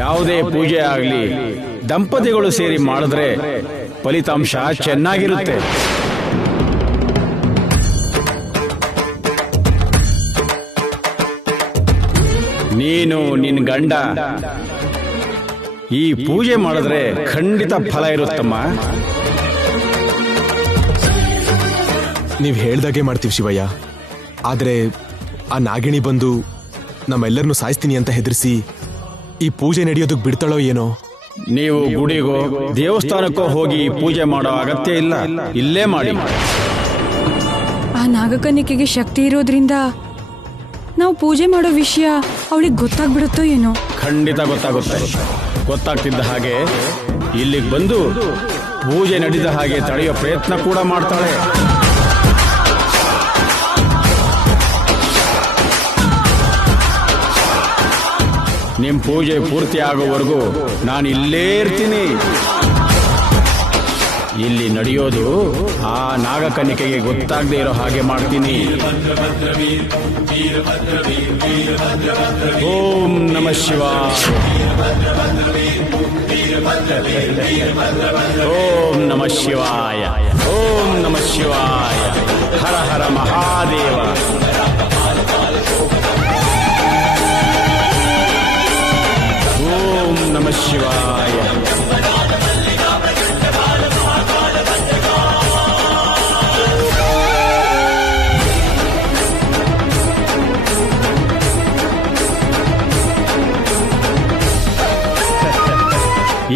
ಯಾವುದೇ ಪೂಜೆ ಆಗಲಿ ದಂಪತಿಗಳು ಸೇರಿ ಮಾಡಿದ್ರೆ ಫಲಿತಾಂಶ ಚೆನ್ನಾಗಿರುತ್ತೆ. ನೀನು ನಿನ್ನ ಗಂಡ ಈ ಪೂಜೆ ಮಾಡಿದ್ರೆ ಖಂಡಿತ ಫಲ ಇರುತ್ತಮ್ಮ. ನೀವು ಹೇಳ್ದಾಗೆ ಮಾಡ್ತೀವಿ ಶಿವಯ್ಯ. ಆದ್ರೆ ಆ ನಾಗಿಣಿ ಬಂದು ನಮ್ಮೆಲ್ಲರನ್ನು ಸಾಯಿಸ್ತೀನಿ ಅಂತ ಹೆದರಿಸಿ ಈ ಪೂಜೆ ನಡೆಯೋದಕ್ಕೆ ಬಿಡ್ತಾಳೋ ಏನೋ. ನೀವು ಗುಡಿಗೋ ದೇವಸ್ಥಾನಕ್ಕೋ ಹೋಗಿ ಪೂಜೆ ಮಾಡೋ ಅಗತ್ಯ ಇಲ್ಲ, ಇಲ್ಲೇ ಮಾಡಿ. ಆ ನಾಗಕನ್ನಿಕೆಗೆ ಶಕ್ತಿ ಇರೋದ್ರಿಂದ ನಾವು ಪೂಜೆ ಮಾಡೋ ವಿಷಯ ಅವಳಿಗೆ ಗೊತ್ತಾಗ್ಬಿಡುತ್ತೋ ಏನೋ. ಖಂಡಿತ ಗೊತ್ತಾಗುತ್ತೆ. ಗೊತ್ತಾಗ್ತಿದ್ದ ಹಾಗೆ ಇಲ್ಲಿಗೆ ಬಂದು ಪೂಜೆ ನಡೆದ ಹಾಗೆ ತಡೆಯೋ ಪ್ರಯತ್ನ ಕೂಡ ಮಾಡ್ತಾಳೆ. ನಿಮ್ ಪೂಜೆ ಪೂರ್ತಿ ಆಗೋವರೆಗೂ ನಾನು ಇಲ್ಲೇ ಇರ್ತೀನಿ. ಇಲ್ಲಿ ನಡೆಯೋದು ಆ ನಾಗಕನ್ನಿಕೆಗೆ ಗೊತ್ತಾಗದೇ ಇರೋ ಹಾಗೆ ಮಾಡ್ತೀನಿ. ಓಂ ನಮಃ ಶಿವಾಯ. ಓಂ ನಮಃ ಶಿವಾಯ. ಓಂ ನಮಃ ಶಿವಾಯ. ಹರ ಹರ ಮಹಾದೇವ. ಓಂ ನಮಃ ಶಿವಾಯ.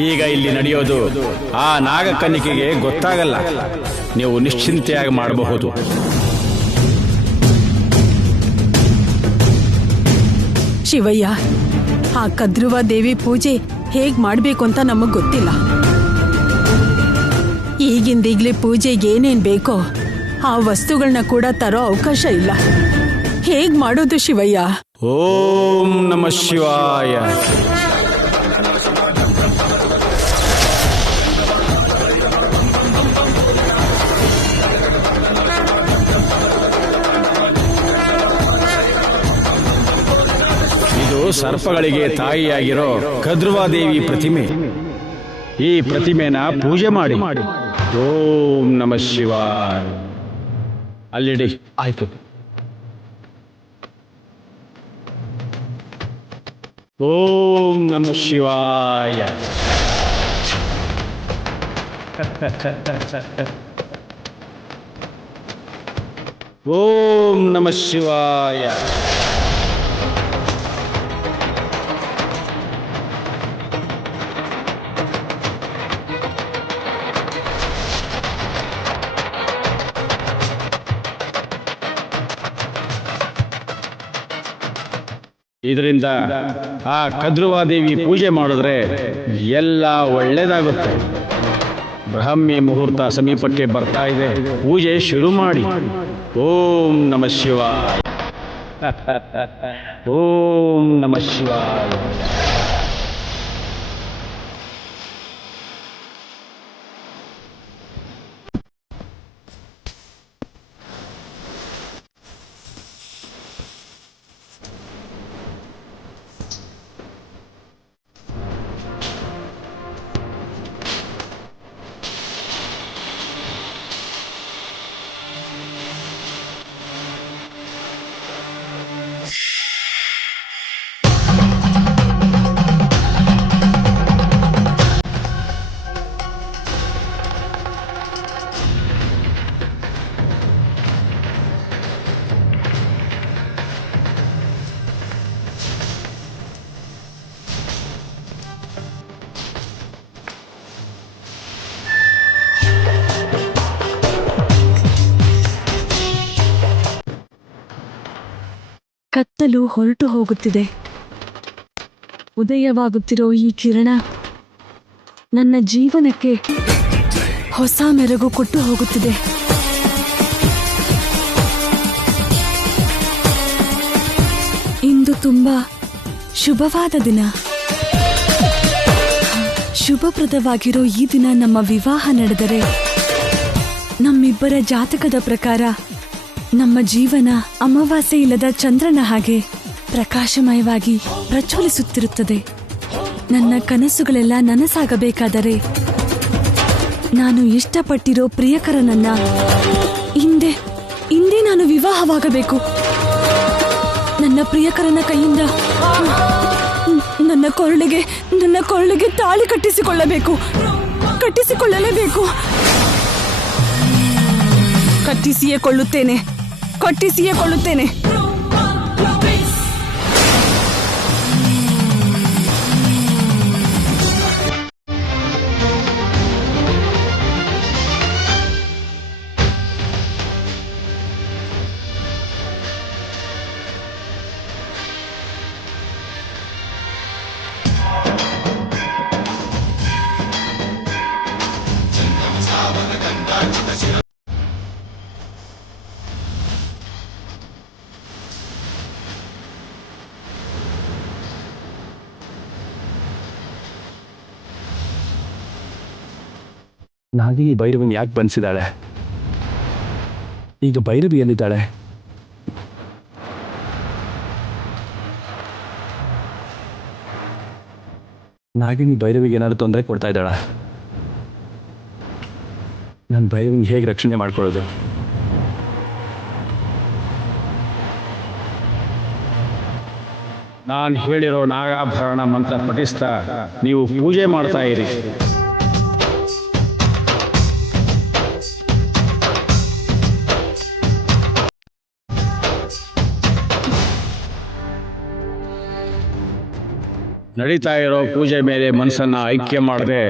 ಈಗ ಇಲ್ಲಿ ನಡೆಯೋದು ಆ ನಾಗಕನ್ನಿಕೆಗೆ ಗೊತ್ತಾಗಲ್ಲ. ನೀವು ನಿಶ್ಚಿಂತೆಯಾಗಿ ಮಾಡಬಹುದು. ಶಿವಯ್ಯ, ಆ ಕದ್ರುವ ದೇವಿ ಪೂಜೆ ಹೇಗ್ ಮಾಡ್ಬೇಕು ಅಂತ ನಮಗ್ ಗೊತ್ತಿಲ್ಲ. ಈಗಿಂದೀಗ್ಲೇ ಪೂಜೆಗೆ ಏನೇನ್ ಬೇಕೋ ಆ ವಸ್ತುಗಳನ್ನ ಕೂಡ ತರೋ ಅವಕಾಶ ಇಲ್ಲ. ಹೇಗ್ ಮಾಡೋದು ಶಿವಯ್ಯ? ಓಂ ನಮಃ ಶಿವಾಯ. ಸರ್ಪಗಳಿಗೆ ತಾಯಿಯಾಗಿರೋ ಕದ್ರುವಾದೇವಿ ಪ್ರತಿಮೆ. ಈ ಪ್ರತಿಮೆನ ಪೂಜೆ ಮಾಡಿ. ಓಂ ನಮಃ ಶಿವಾಯ. ಅಲ್ಲಿಡಿ. ಆಯ್ತು. ಓಂ ನಮಃ ಶಿವಾಯ. ಓಂ ನಮಃ ಶಿವಾಯ. ಇದರಿಂದ ಆ ಕದ್ರುವಾದೇವಿ ಪೂಜೆ ಮಾಡಿದ್ರೆ ಎಲ್ಲ ಒಳ್ಳೇದಾಗುತ್ತೆ. ಬ್ರಾಹ್ಮಿ ಮುಹೂರ್ತ ಸಮೀಪಕ್ಕೆ ಬರ್ತಾ ಇದೆ. ಪೂಜೆ ಶುರು ಮಾಡಿ. ಓಂ ನಮಃ ಶಿವಾಯ. ಓಂ ನಮಃ ಶಿವಾಯ. ಕತ್ತಲು ಹೊರಟು ಹೋಗುತ್ತಿದೆ. ಉದಯವಾಗುತ್ತಿರೋ ಈ ಕಿರಣ ನನ್ನ ಜೀವನಕ್ಕೆ ಹೊಸ ಮೆರುಗು ಕೊಟ್ಟು ಹೋಗುತ್ತಿದೆ. ಇಂದು ತುಂಬಾ ಶುಭವಾದ ದಿನ. ಶುಭಪ್ರದವಾಗಿರೋ ಈ ದಿನ ನಮ್ಮ ವಿವಾಹ ನಡೆದರೆ ನಮ್ಮಿಬ್ಬರ ಜಾತಕದ ಪ್ರಕಾರ ನಮ್ಮ ಜೀವನ ಅಮಾವಾಸ್ಯೆ ಇಲ್ಲದ ಚಂದ್ರನ ಹಾಗೆ ಪ್ರಕಾಶಮಯವಾಗಿ ಪ್ರಜ್ವಲಿಸುತ್ತಿರುತ್ತದೆ. ನನ್ನ ಕನಸುಗಳೆಲ್ಲ ನನಸಾಗಬೇಕಾದರೆ ನಾನು ಇಷ್ಟಪಟ್ಟಿರೋ ಪ್ರಿಯಕರನನ್ನ ಹಿಂದೆ ನಾನು ವಿವಾಹವಾಗಬೇಕು. ನನ್ನ ಪ್ರಿಯಕರನ ಕೈಯಿಂದ ನನ್ನ ಕೊರಳಿಗೆ ತಾಳಿ ಕಟ್ಟಿಸಿಕೊಳ್ಳಲೇಬೇಕು. ಕಟ್ಟಿಸಿಯೇ ಕೊಳ್ಳುತ್ತೇನೆ. ನಾಗಿನಿ ಭೈರವಿನ ಯಾಕೆ ಬಂದಿದ್ದಾಳೆ? ಈಗ ಭೈರವಿ ಎಲ್ಲಿದ್ದಾಳೆ? ನಾಗಿನಿ ಭೈರವಿಗೆ ಏನಾದ್ರು ತೊಂದರೆ ಕೊಡ್ತಾ ಇದ್ದಾಳ? ನಾನು ಭೈರವಿನ ಹೇಗೆ ರಕ್ಷಣೆ ಮಾಡ್ಕೊಳ್ಳೋದು? ನಾನು ಹೇಳಿರೋ ನಾಗಾಭರಣ ಮಂತ್ರ ಪಠಿಸ್ತಾ ನೀವು ಪೂಜೆ ಮಾಡ್ತಾ ಇರಿ. ನಡೀತಾ ಇರೋ ಪೂಜೆ ಮೇಲೆ ಮನಸ್ಸನ್ನ ಐಕ್ಯ ಮಾಡದೆ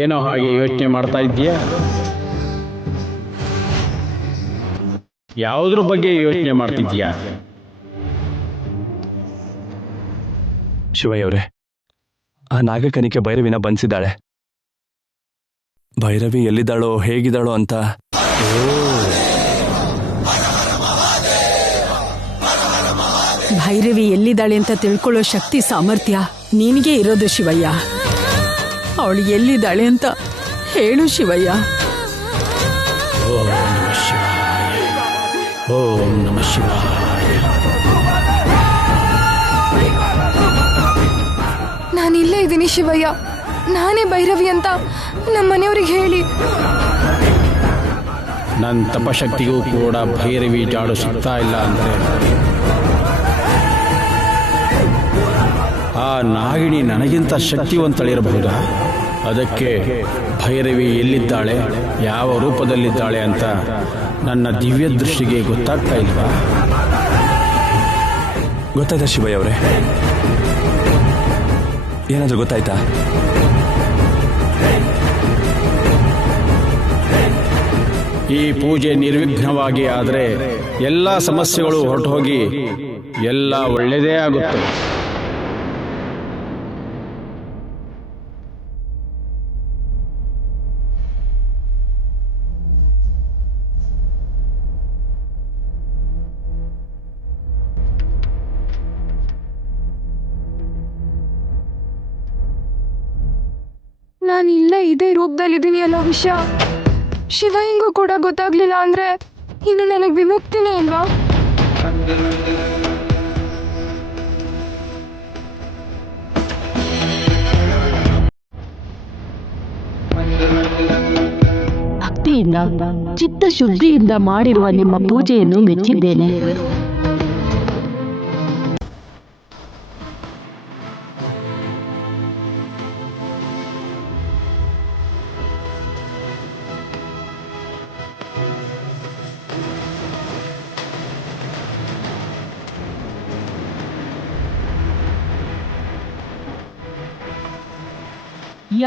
ಏನೋ ಹಾಗೆ ಯೋಚನೆ ಮಾಡ್ತಾ ಇದ್ದೀಯಾ? ಯಾವುದ್ರ ಬಗ್ಗೆ ಯೋಚನೆ ಮಾಡ್ತಿದ್ದೀಯಾ? ಶಿವಯ್ಯವರೇ, ಆ ನಾಗಕನಿಕೆ ಭೈರವಿನ ಬಂಧಿಸಿದ್ದಾಳೆ. ಭೈರವಿ ಎಲ್ಲಿದ್ದಾಳೋ ಹೇಗಿದ್ದಾಳೋ ಅಂತ. ಭೈರವಿ ಎಲ್ಲಿದ್ದಾಳೆ ಅಂತ ತಿಳ್ಕೊಳ್ಳೋ ಶಕ್ತಿ ಸಾಮರ್ಥ್ಯ ನಿನಗೆ ಇರೋದು ಶಿವಯ್ಯ. ಅವಳು ಎಲ್ಲಿದ್ದಾಳೆ ಅಂತ ಹೇಳು ಶಿವಯ್ಯ. ಓಂ ನಮಃ ಶಿವಾಯ. ನಾನಿಲ್ಲೇ ಇದ್ದೀನಿ ಶಿವಯ್ಯ, ನಾನೇ ಭೈರವಿ ಅಂತ ನಮ್ಮನೆಯವ್ರಿಗೆ ಹೇಳಿ. ನನ್ನ ತಪಶಕ್ತಿಗೂ ಕೂಡ ಭೈರವಿ ಜಾಡು ಸಿಗ್ತಾ ಇಲ್ಲ ಅಂದರೆ ಆ ನಾಗಿಣಿ ನನಗಿಂತ ಶಕ್ತಿವಂತಳಿರಬಹುದಾ? ಅದಕ್ಕೆ ಭೈರವಿ ಎಲ್ಲಿದ್ದಾಳೆ, ಯಾವ ರೂಪದಲ್ಲಿದ್ದಾಳೆ ಅಂತ ನನ್ನ ದಿವ್ಯ ದೃಷ್ಟಿಗೆ ಗೊತ್ತಾಗ್ತಾ ಇಲ್ವಾ? ಗೊತ್ತಾಯ್ತಾ ಶಿವಯ್ಯವರೇ? ಏನಾದರೂ ಗೊತ್ತಾಯ್ತಾ? ಈ ಪೂಜೆ ನಿರ್ವಿಘ್ನವಾಗಿ ಆದರೆ ಎಲ್ಲ ಸಮಸ್ಯೆಗಳು ಹೊರಟು ಹೋಗಿ ಎಲ್ಲ ಒಳ್ಳೆಯದೇ ಆಗುತ್ತೆ. ನಾನಿಲ್ಲ ಇದೇ ರೂಪದಲ್ಲಿದ್ದೀನಿ ಅನ್ನೋ ವಿಷಯ ಶಿವಯ್ಯಂಗೂ ಕೂಡ ಗೊತ್ತಾಗ್ಲಿಲ್ಲ ಅಂದ್ರೆ ಇನ್ನು ನನಗೆ ವಿಮುಕ್ತಿನೇ ಇಲ್ವಾ? ಭಕ್ತಿಯಿಂದ ಚಿತ್ತಶುದ್ಧಿಯಿಂದ ಮಾಡಿರುವ ನಿಮ್ಮ ಪೂಜೆಯನ್ನು ಮೆಚ್ಚಿದ್ದೇನೆ.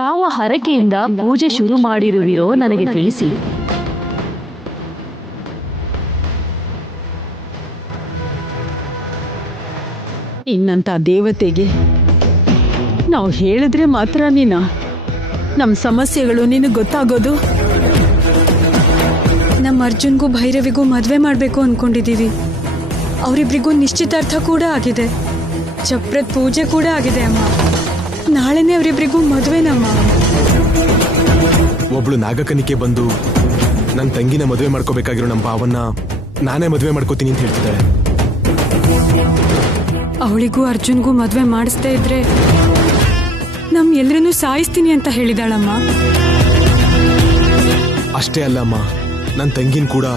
ಯಾವ ಹರಕೆಯಿಂದ ಪೂಜೆ ಶುರು ಮಾಡಿರುವಿರೋ ನನಗೆ ತಿಳಿಸಿ. ಇನ್ನಂತ ದೇವತೆಗೆ ನಾವು ಹೇಳಿದ್ರೆ ಮಾತ್ರ ನಮ್ಮ ಸಮಸ್ಯೆಗಳು ನಿನಗೆ ಗೊತ್ತಾಗೋದು. ನಮ್ಮ ಅರ್ಜುನ್ಗೂ ಭೈರವಿಗೂ ಮದುವೆ ಮಾಡಬೇಕು ಅಂದ್ಕೊಂಡಿದ್ದೀವಿ. ಅವರಿಬ್ರಿಗೂ ನಿಶ್ಚಿತಾರ್ಥ ಕೂಡ ಆಗಿದೆ, ಚಪ್ರದ ಪೂಜೆ ಕೂಡ ಆಗಿದೆ ಅಮ್ಮ. ನಾಳೆನೇ ಅವರಿಬ್ರಿಗೂ ಮದುವೆನಮ್ಮ. ಒಬ್ಳು ನಾಗಕನಿಕೆ ಬಂದು ನನ್ನ ತಂಗಿನ ಮದುವೆ ಮಾಡ್ಕೋಬೇಕಾಗಿರೋ ನಮ್ಮ ಭಾವನ್ನ ನಾನೇ ಮದುವೆ ಮಾಡ್ಕೋತೀನಿ ಅಂತ ಹೇಳ್ತಿದ್ದಾಳೆ. ಅವಳಿಗೂ ಅರ್ಜುನ್ಗೂ ಮದುವೆ ಮಾಡಿಸ್ದೇ ಇದ್ರೆ ನಮ್ ಎಲ್ರನ್ನೂ ಸಾಯಿಸ್ತೀನಿ ಅಂತ ಹೇಳಿದಾಳಮ್ಮ. ಅಷ್ಟೇ ಅಲ್ಲಮ್ಮ, ನನ್ನ ತಂಗಿನ ಕೂಡ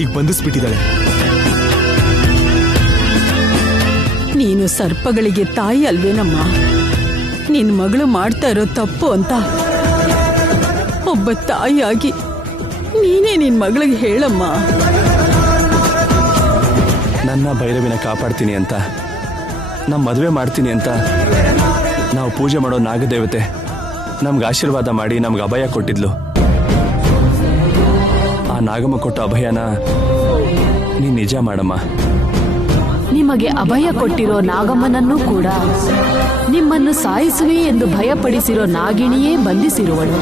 ಈಗ ಬಂಧಿಸ್ಬಿಟ್ಟಿದ್ದಾಳೆ. ನೀನು ಸರ್ಪಗಳಿಗೆ ತಾಯಿ ಅಲ್ವೇನಮ್ಮ? ನಿನ್ ಮಗಳು ಮಾಡ್ತಾ ಇರೋ ತಪ್ಪು ಅಂತ ಒಬ್ಬ ತಾಯಿಯಾಗಿ ನೀನೇ ನಿನ್ ಮಗಳಿಗೆ ಹೇಳಮ್ಮ. ನನ್ನ ಭೈರವಿನ ಕಾಪಾಡ್ತೀನಿ ಅಂತ, ನಮ್ಮ ಮದುವೆ ಮಾಡ್ತೀನಿ ಅಂತ ನಾವು ಪೂಜೆ ಮಾಡೋ ನಾಗದೇವತೆ ನಮ್ಗೆ ಆಶೀರ್ವಾದ ಮಾಡಿ ನಮ್ಗೆ ಅಭಯ ಕೊಟ್ಟಿದ್ಲು. ಆ ನಾಗಮ್ಮ ಕೊಟ್ಟ ಅಭಯನ ನೀನ್ ನಿಜ ಮಾಡಮ್ಮ. ನಿಮಗೆ ಅಭಯ ಕೊಟ್ಟಿರೋ ನಾಗಮ್ಮನನ್ನೂ ಕೂಡ ನಿಮ್ಮನ್ನು ಸಾಯಿಸುವೆ ಎಂದು ಭಯಪಡಿಸಿರೋ ನಾಗಿಣಿಯೇ ಬಂಧಿಸಿರುವಳು.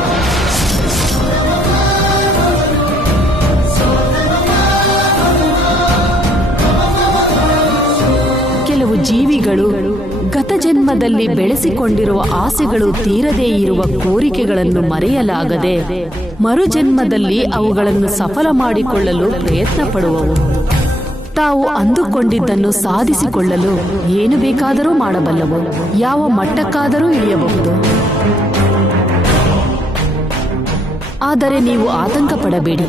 ಕೆಲವು ಜೀವಿಗಳು ಗತ ಜನ್ಮದಲ್ಲಿ ಬೆಳೆಸಿಕೊಂಡಿರುವ ಆಸೆಗಳು ತೀರದೇ ಇರುವ ಕೋರಿಕೆಗಳನ್ನು ಮರೆಯಲಾಗದೆ ಮರುಜನ್ಮದಲ್ಲಿ ಅವುಗಳನ್ನು ಸಫಲ ಮಾಡಿಕೊಳ್ಳಲು ಪ್ರಯತ್ನ ಪಡುವವು. ತಾವು ಅಂದುಕೊಂಡಿದ್ದನ್ನು ಸಾಧಿಸಿಕೊಳ್ಳಲು ಏನು ಬೇಕಾದರೂ ಮಾಡಬಲ್ಲವು, ಯಾವ ಮಟ್ಟಕ್ಕಾದರೂ ಇಳಿಯಬಹುದು. ಆದರೆ ನೀವು ಆತಂಕ ಪಡಬೇಡಿ.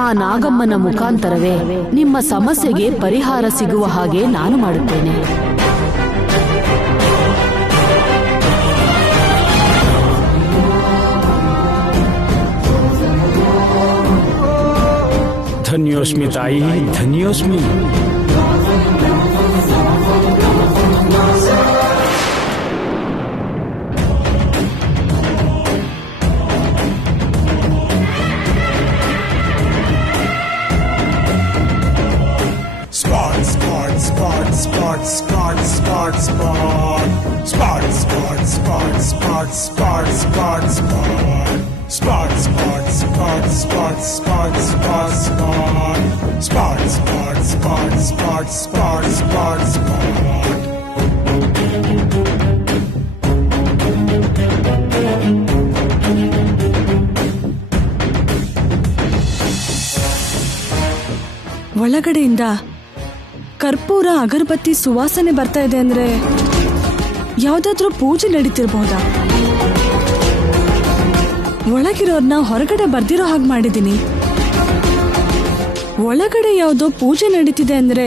ಆ ನಾಗಮ್ಮನ ಮುಖಾಂತರವೇ ನಿಮ್ಮ ಸಮಸ್ಯೆಗೆ ಪರಿಹಾರ ಸಿಗುವ ಹಾಗೆ ನಾನು ಮಾಡುತ್ತೇನೆ. ಧನ್ಯೋಸ್ಮಿ ತಾಯಿ, ಧನ್ಯೋಸ್ಮಿ. ಒಳಗಡೆಯಿಂದ ಕರ್ಪೂರ ಅಗರಬತ್ತಿ ಸುವಾಸನೆ ಬರ್ತಾ ಇದೆ ಅಂದ್ರೆ ಯಾವ್ದಾದ್ರೂ ಪೂಜೆ ನಡೀತಿರ್ಬಹುದಾ? ಒಳಗಿರೋರ್ನ ಹೊರಗಡೆ ಬರ್ದಿರೋ ಹಾಗೆ ಮಾಡಿದ್ದೀನಿ. ಒಳಗಡೆ ಯಾವುದೋ ಪೂಜೆ ನಡೀತಿದೆ ಅಂದ್ರೆ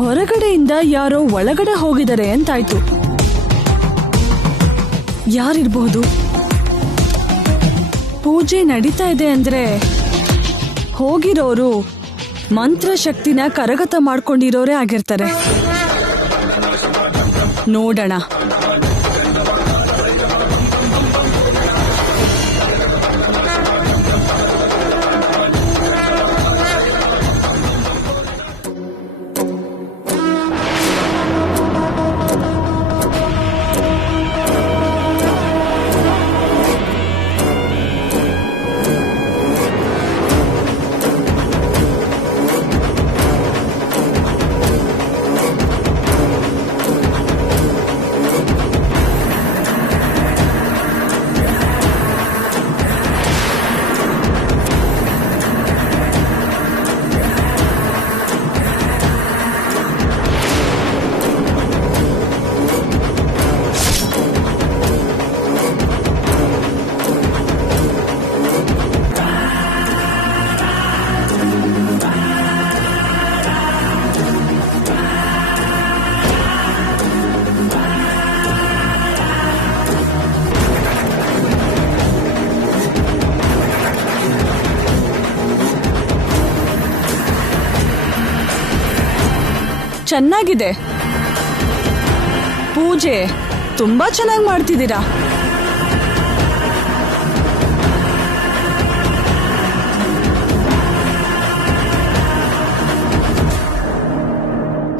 ಹೊರಗಡೆಯಿಂದ ಯಾರೋ ಒಳಗಡೆ ಹೋಗಿದ್ದಾರೆ ಅಂತಾಯ್ತು. ಯಾರಿರ್ಬಹುದು? ಪೂಜೆ ನಡೀತಾ ಇದೆ ಅಂದ್ರೆ ಹೋಗಿರೋರು ಮಂತ್ರಶಕ್ತಿನ ಕರಗತ ಮಾಡ್ಕೊಂಡಿರೋರೇ ಆಗಿರ್ತಾರೆ. ನೋಡೋಣ. ಚೆನ್ನಾಗಿದೆ. ಪೂಜೆ ತುಂಬಾ ಚೆನ್ನಾಗಿ ಮಾಡ್ತಿದ್ದೀರಾ.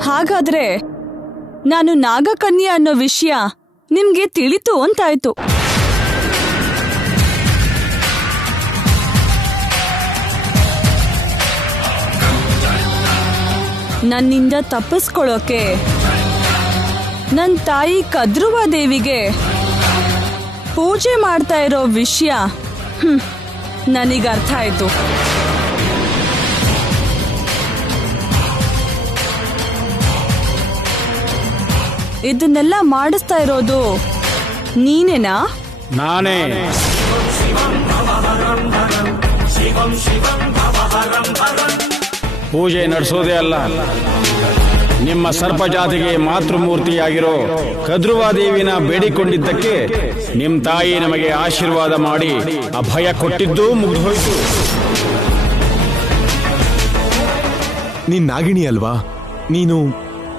ಹಾಗಾದ್ರೆ ನಾನು ನಾಗಕನ್ಯೆ ಅನ್ನೋ ವಿಷಯ ನಿಮ್ಗೆ ತಿಳಿತು ಅಂತಾಯ್ತು. ನನ್ನಿಂದ ತಪ್ಪಿಸ್ಕೊಳ್ಳೋಕೆ ನನ್ನ ತಾಯಿ ಕದ್ರುವ ದೇವಿಗೆ ಪೂಜೆ ಮಾಡ್ತಾ ಇರೋ ವಿಷಯ ನನಗೆ ಅರ್ಥ ಆಯ್ತು. ಇದನ್ನೆಲ್ಲ ಮಾಡಿಸ್ತಾ ಇರೋದು ನೀನೇನಾ? ನಾನೇ. ಪೂಜೆ ನಡೆಸೋದೇ ಅಲ್ಲ, ನಿಮ್ಮ ಸರ್ಪ ಜಾತಿಗೆ ಮಾತೃಮೂರ್ತಿಯಾಗಿರೋ ಕದ್ರುವಾದೇವಿನ ಬೇಡಿಕೊಂಡಿದ್ದಕ್ಕೆ ನಿಮ್ ತಾಯಿ ನಮಗೆ ಆಶೀರ್ವಾದ ಮಾಡಿ ಅಭಯ ಕೊಟ್ಟಿದ್ದೂ ಮುಗಿದೋಯ್ತು. ನೀನ್ ನಾಗಿಣಿ ಅಲ್ವಾ? ನೀನು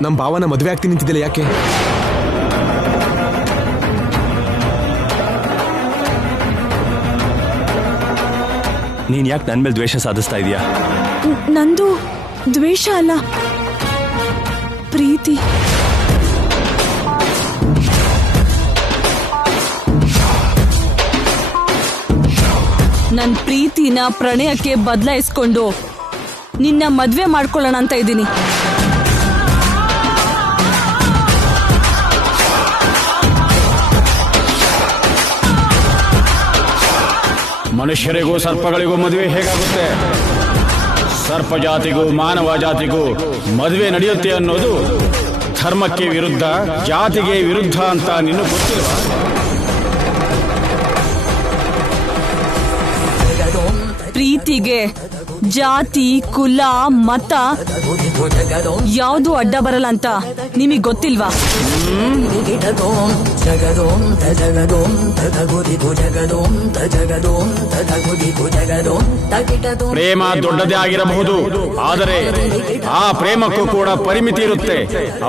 ನಮ್ಮ ಭಾವನ ಮದುವೆ ಆಗ್ತೀನಿ ನಿಂತಿದ್ದಲ್ಲ, ಯಾಕೆ? ನೀನ್ ಯಾಕೆ ನನ್ ಮೇಲೆ ದ್ವೇಷ ಸಾಧಿಸ್ತಾ ಇದೀಯಾ? ನಂದು ದ್ವೇಷ ಅಲ್ಲ, ಪ್ರೀತಿ. ನನ್ ಪ್ರೀತಿನ ಪ್ರಣಯಕ್ಕೆ ಬದಲಾಯಿಸ್ಕೊಂಡು ನಿನ್ನ ಮದ್ವೆ ಮಾಡ್ಕೊಳ್ಳೋಣ ಅಂತ ಇದ್ದೀನಿ. ಮನುಷ್ಯರಿಗೂ ಸರ್ಪಗಳಿಗೂ ಮದುವೆ ಹೇಗಾಗುತ್ತೆ? ಸರ್ಪ ಜಾತಿಗೂ ಮಾನವ ಜಾತಿಗೂ ಮದುವೆ ನಡೆಯುತ್ತೆ ಅನ್ನೋದು ಧರ್ಮಕ್ಕೆ ವಿರುದ್ಧ, ಜಾತಿಗೆ ವಿರುದ್ಧ ಅಂತ ನಿನ್ನ ಗೊತ್ತಿಲ್ವಾ? ಪ್ರೀತಿಗೆ ಜಾತಿ, ಕುಲ, ಮತ ಯಾವುದು ಅಡ್ಡ ಬರಲ್ಲ ಅಂತ ನಿಮಗೆ ಗೊತ್ತಿಲ್ವಾ? ಪ್ರೇಮ ದೊಡ್ಡದೇ ಆಗಿರಬಹುದು, ಆದರೆ ಆ ಪ್ರೇಮಕ್ಕೂ ಕೂಡ ಪರಿಮಿತಿ ಇರುತ್ತೆ.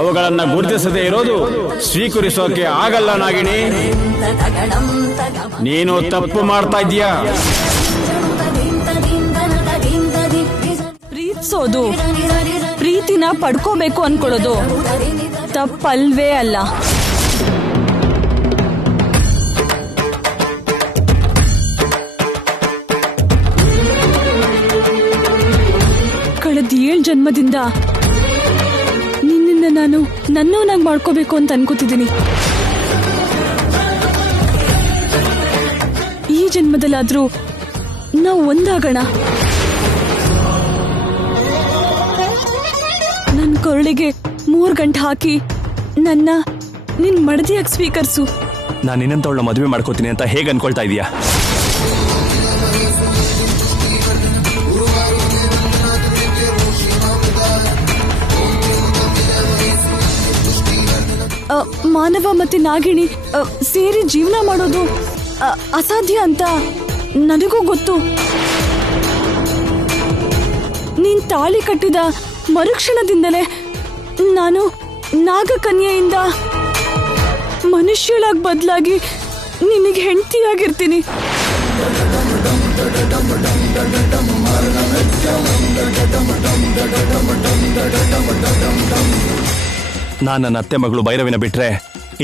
ಅವುಗಳನ್ನ ಗುರುತಿಸದೇ ಇರೋದು ಸ್ವೀಕರಿಸೋಕೆ ಆಗಲ್ಲ. ನಾಗಿಣಿ, ನೀನು ತಪ್ಪು ಮಾಡ್ತಾ ಇದೀಯಾ. ಪ್ರೀತಿಸೋದು, ಪ್ರೀತಿನ ಪಡ್ಕೋಬೇಕು ಅನ್ಕೊಳ್ಳೋದು ತಪ್ಪಲ್ವೇ ಅಲ್ಲ. ಕಳೆದ 7 ಜನ್ಮದಿಂದ ನಿನ್ನಿಂದ ನಾನು ನನ್ನವನಾಗಿ ಮಾಡ್ಕೋಬೇಕು ಅಂತ ಅನ್ಕೋತಿದ್ದೀನಿ. ಈ ಜನ್ಮದಲ್ಲಾದ್ರೂ ನಾವು ಒಂದಾಗೋಣ. ನನ್ನ ಕೊರಳಿಗೆ 3 ಗಂಟೆ ಹಾಕಿ ನನ್ನ ನಿನ್ ಮಡದಿಯಾಗಿ ಸ್ವೀಕರಿಸು. ನಾನು ನಿನ್ನಂತವಳ ಮದುವೆ ಮಾಡ್ಕೋತೀನಿ ಅಂತ ಹೇಗೆ ಅನ್ಕೊಳ್ತಾ ಇದೀಯಾ? ಮಾನವ ಮತ್ತೆ ನಾಗಿಣಿ ಸೇರಿ ಜೀವನ ಮಾಡೋದು ಅಸಾಧ್ಯ ಅಂತ ನನಗೂ ಗೊತ್ತು. ನೀನ್ ತಾಳಿ ಕಟ್ಟಿದ ಮರುಕ್ಷಣದಿಂದಲೇ ನಾನು ನಾಗಕನ್ಯೆಯಿಂದ ಮನುಷ್ಯಳಾಗಿ ಬದಲಾಗಿ ನಿನಗೆ ಹೆಂಡತಿಯಾಗಿರ್ತೀನಿ. ನಾನು ನನ್ನ ಅತ್ತೆ ಮಗಳು ಭೈರವಿನ ಬಿಟ್ರೆ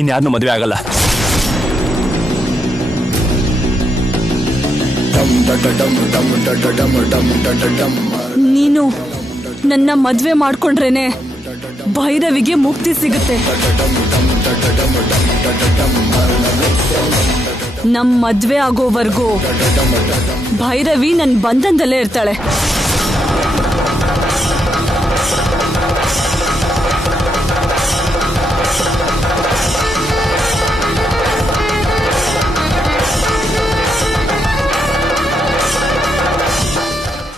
ಇನ್ಯಾರನ್ನೂ ಮದುವೆ ಆಗಲ್ಲ. ನೀನು ನನ್ನ ಮದ್ವೆ ಮಾಡ್ಕೊಂಡ್ರೇನೆ ಭೈರವಿಗೆ ಮುಕ್ತಿ ಸಿಗುತ್ತೆ. ನಮ್ ಮದ್ವೆ ಆಗೋವರೆಗೂ ಭೈರವಿ ನನ್ನ ಬಂಧನದಲ್ಲೇ ಇರ್ತಾಳೆ.